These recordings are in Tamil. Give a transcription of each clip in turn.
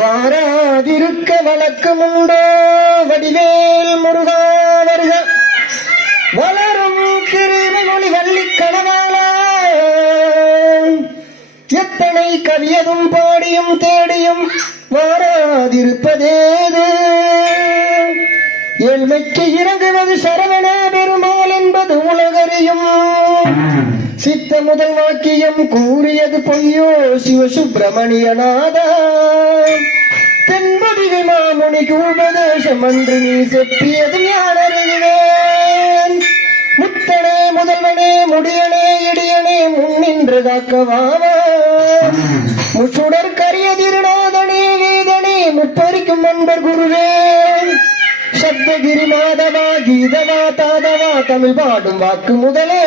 வாராதிருக்க வழக்கமுண்டோ வடிவேல் முருகா வருக. வளரும் திருமொழி வள்ளி கணவாளா எத்தனை கவியதும் பாடியும் தேடியும் வாராதிருப்பதேது? ஏழ்மைக்கு இறங்குவது சரவண பெருமாள் என்பது உலகறியும். சித்த முதல் வாக்கியம் கூறியது பொய்யோ சிவசுப்பிரமணியநாதா தென்பதிகை மாமுனிக்கு உபதேசம் அன்று நீ செப்பியது ஞான முத்தனே முதல்வனே முடியனே இடியனே முன்னின்று காக்கவாவா முச்சுடர் கரிய திருநாதனே வேதனே முப்பரிக்கும் நண்பர் குருவே. சப்தகிரி மாதவா கீதவா தாதவா தமிழ் பாடும் வாக்கு முதலே.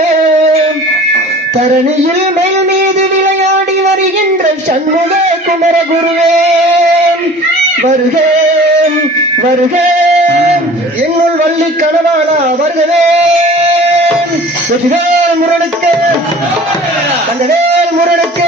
தரணியில் மேல் மீது விளையாடி வருகின்ற சண்முக குமர குருவே வருகேன் வருகேன். என்னுள் வள்ளி கணவானா வருகவேன். வெற்றிவேல் முரணுக்கு கண்டவேல் முரணுக்கு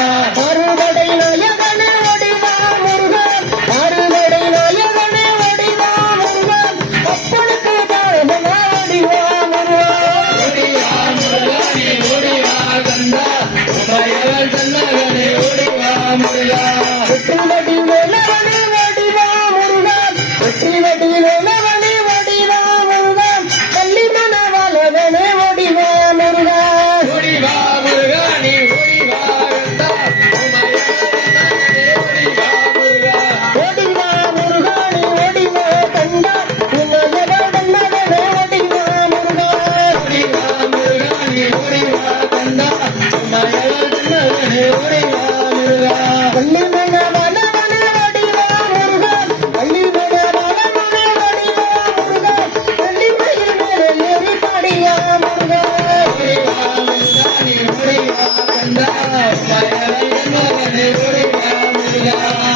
Yeah. Yeah.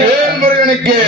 வேல்முருகனுக்கு